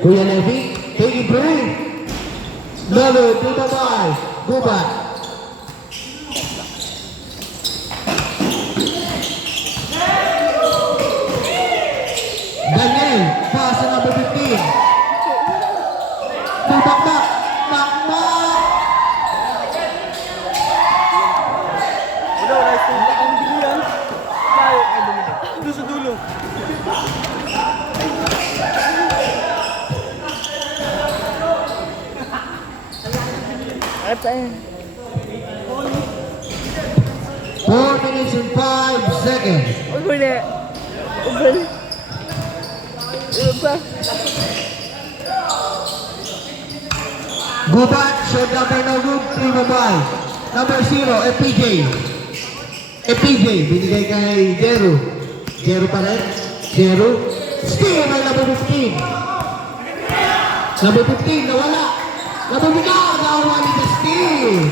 Kuya Levi, take it break. Lalo, dito ba? Go back. Daniel, pass sa number 15. Bakbak. Bakbak. Ano, nice to meet you. Ang dulo yan. Layo. Doon sa dulo. At 4 minutes and 5 seconds. Ugoy na. Ugoy. Ano ba? Go back, short number no good, 3 mobile. Number 0, FPJ. FPJ, binigay kay Jero. Jero pa rin. Jero. Steal ay number 15. Number 15, nawala. Number 15, nakuha ni Steal.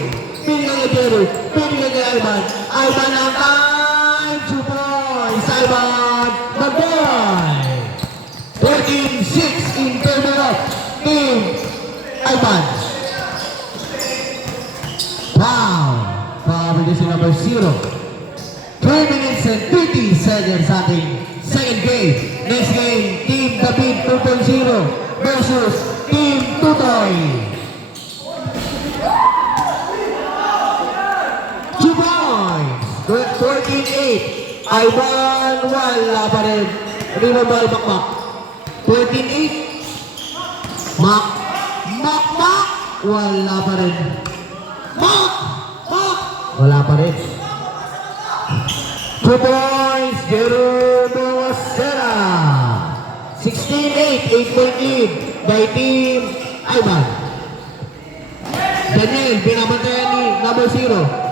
Binigay kay Jero. Binigay kay Ivan. Ivan ang time. 2 points. Ivan, mag-boy. 13-6 in favor of Team Ivan. Wow! Power this is number 0. 3 minutes and 30 seconds sa ating second game. Next game, Team David 2.0 versus Team Tutoy. 2 points. 14-8. Ivan, wala pa rin. Hindi mo ba bakbak? 14-8. Mak. Wala pa rin. Mak. Wala pa rin. 2 points, Jerobo Serra. 16-8, 8-point lead by Team Ivan. Daniel, binabantayan ni number 0.